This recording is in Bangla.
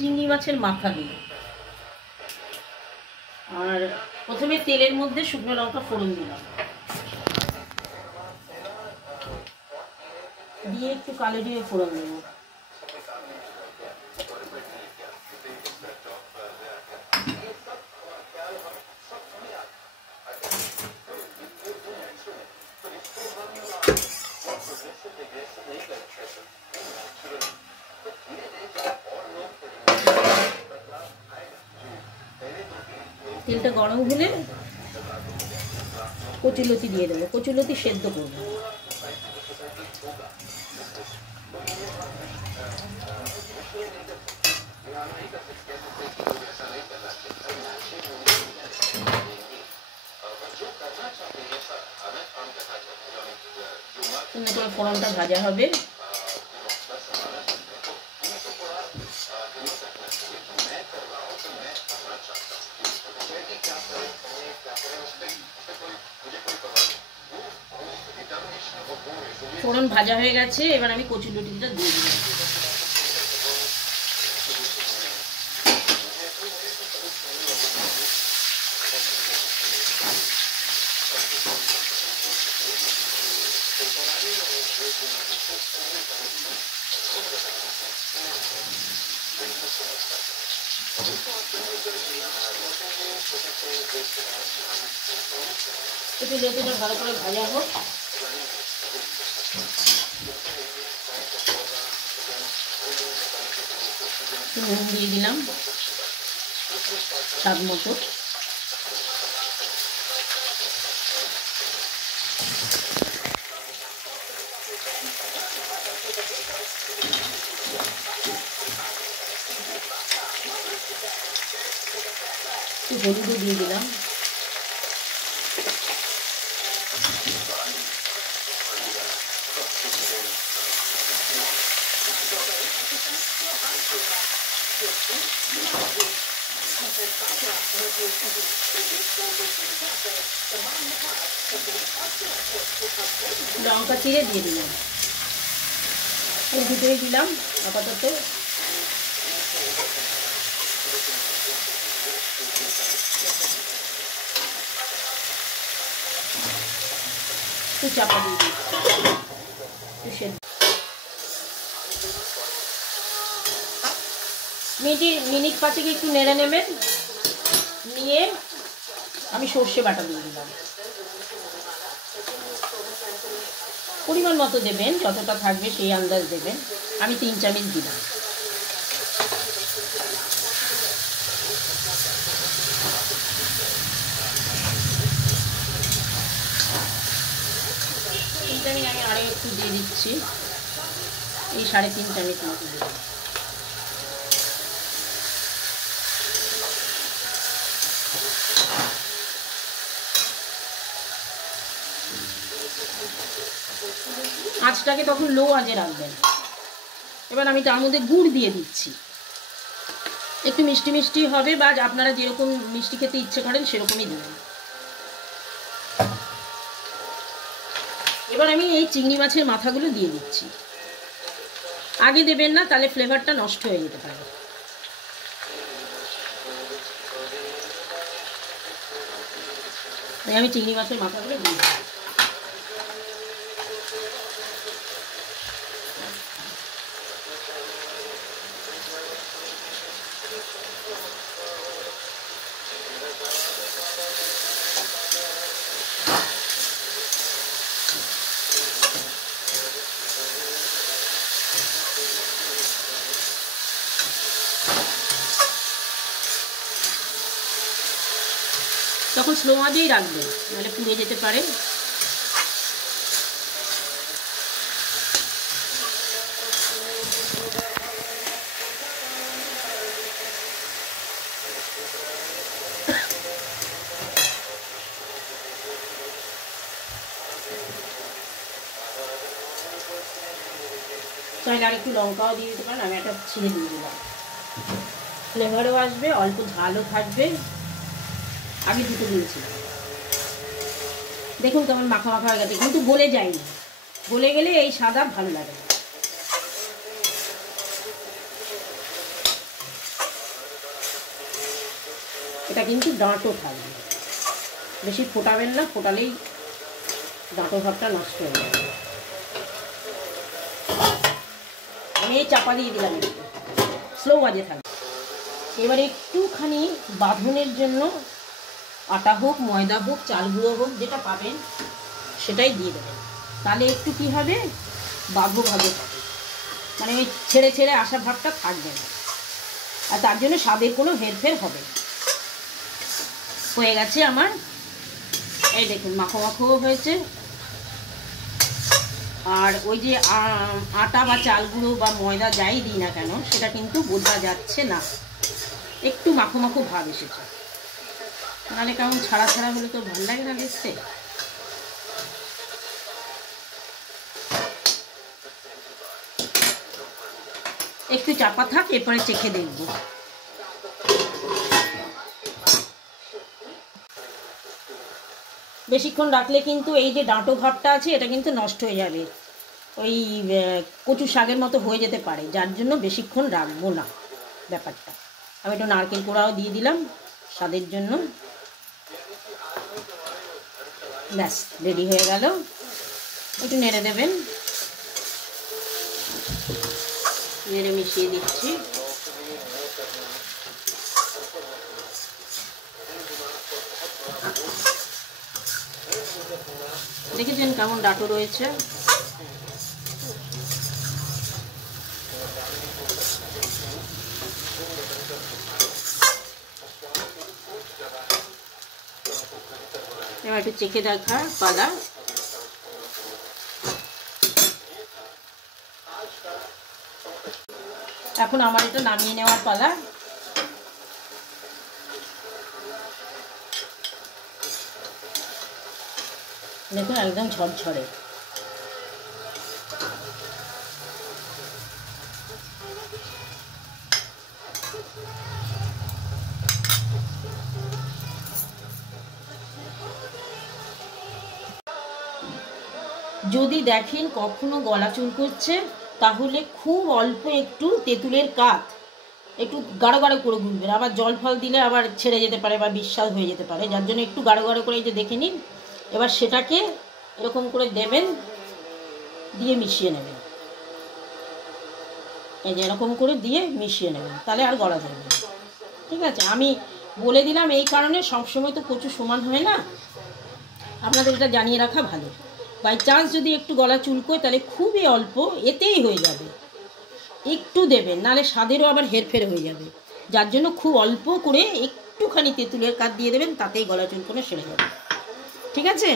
চিংড়ি মাছের মাথা দিই। আর প্রথমে তেলের মধ্যে শুকনো লঙ্কা ফোড়ন দিলাম, দিয়ে একটু কালো জিরে ফোড়ন দেবো। তেলটা গরম হলে কচুলতি দিয়ে দেবো, কচুলতি সেদ্ধ করবো। সুন্দর করে ফোড়নটা ভাজা হবে। ফোড়ন ভাজা হয়ে গেছে, এবার আমি কচুলতিটা দিয়ে দিলাম। কচুলতিটা ভালো করে ভাজা হোক। নুন দিয়ে দিলাম স্বাদ মতো। একটু হলুদও দিয়ে দিলাম। লঙ্কা চিড়ে দিয়ে দিলাম, দুটোই দিলাম আপাতত। একটু চাপা দিয়ে দিচ্ছি, মিনিট পাঁচেক একটু নেড়ে নেবেন। নিয়ে আমি সর্ষে বাটা দিয়ে দিলাম, পরিমাণ মতো দেবেন, যতটা থাকবে সেই আন্দাজ দেবেন। আমি 3 চামচ দিলাম। আমি আরও একটু দিয়ে দিচ্ছি, এই 3.5 চামচ মতো দিলাম। আঁচটাকে তখন লো আঁচে রাখবেন। এবার আমি তার মধ্যে গুড় দিয়ে দিচ্ছি, একটু মিষ্টি মিষ্টি হবে, বা আপনারা যেরকম মিষ্টি খেতে ইচ্ছে করেন সেরকমই দেবেন। এবার আমি এই চিংড়ি মাছের মাথাগুলো দিয়ে দিচ্ছি। আগে দেবেন না, তাহলে ফ্লেভারটা নষ্ট হয়ে যেতে পারে। আমি চিংড়ি মাছের মাথাগুলো দিয়ে দিচ্ছি। তখন স্লো আঁচেই রাখবেন, নাহলে পুড়ে যেতে পারে। চাইলে আর একটু লঙ্কাও দিয়ে দিতে পারেন, আমি একটা ছিঁড়ে দিয়ে দিলাম। ফ্লেভারও আসবে, অল্প ঝালও থাকবে। আগে দুটো দিয়েছিলাম। দেখুন কেমন মাখা মাখা হয়ে গেছে, কিন্তু গলে যায়নি। গলে গেলে এই স্বাদ আর ভালো লাগে না। এটা কিন্তু ডাঁটও থাকবে, বেশি ফোটাবেন না, ফোটালেই ডাঁটো ভাবটা নষ্ট হয়ে যাবে। আমি এই চাপা দিয়ে দিলাম, একটু স্লো আজে থাকবে। এবারে একটুখানি বাঁধনের জন্য আটা হোক, ময়দা হোক, চাল গুঁড়ো হোক, যেটা পাবেন সেটাই দিয়ে দেবেন। তাহলে একটু কি হবে, বাঁধো ভাবে হবে, মানে ওই ছেড়ে ছেড়ে আসা ভাবটা থাকবে না, আর তার জন্য স্বাদের কোনো হেরফের হবে না। হয়ে গেছে আমার, এই দেখুন মাখো মাখো হয়েছে। আর ওই যে আটা বা চাল গুঁড়ো বা ময়দা যাই দিই না কেন, সেটা কিন্তু বোঝা যাচ্ছে না, একটু মাখো মাখো ভাব এসেছে। নাহলে কেমন ছাড়া ছাড়া হলে তো ভালো লাগে না দেখতে। একটু চাপা থাক, এরপরে চেখে দেখব। বেশিক্ষণ রাখলে কিন্তু এই যে ডাঁটো ভাবটা আছে এটা কিন্তু নষ্ট হয়ে যাবে, ওই কচু শাকের মতো হয়ে যেতে পারে, যার জন্য বেশিক্ষণ রাখবো না ব্যাপারটা। আমি একটু নারকেল কোড়াও দিয়ে দিলাম স্বাদের জন্য। ব্যাস রেডি হয়ে গেল। একটু নেড়ে দেবেন, নেড়ে মিশিয়ে দিচ্ছি। দেখেছেন কেমন ডাঁটো রয়েছে। এবার একটু চেখে দেখার পালা। এখন আমার এটা নামিয়ে নেওয়ার পালা। দেখুন একদম ঝরঝরে। যদি দেখেন কখনো গলা চুলকোচ্ছে, তাহলে খুব অল্প একটু তেঁতুলের কাঠ একটু গাঢ় গাঢ় করে গুলবেন। আবার জল ফল দিলে আবার ছেড়ে যেতে পারে বা বিশ্বাস হয়ে যেতে পারে, যার জন্য একটু গাঢ় গাঢ় করে এই যে দেখে নিন। এবার সেটাকে এরকম করে দেবেন, দিয়ে মিশিয়ে নেবেন। এই যে এরকম করে দিয়ে মিশিয়ে নেবেন, তাহলে আর গলা ধরবে না। ঠিক আছে, আমি বলে দিলাম এই কারণে, সবসময় তো কচু সমান হয় না, আপনাদের এটা জানিয়ে রাখা ভালো। বাই চান্স যদি একটু গলা চুলকোয় তাহলে খুবই অল্প এতেই হয়ে যাবে, একটু দেবেন, নাহলে স্বাদেরও আবার হেরফের হয়ে যাবে। যার জন্য খুব অল্প করে একটুখানি তেঁতুলের কাঠ দিয়ে দেবেন, তাতেই গলা চুলকোনো সেরে যাবে। ঠিক আছে।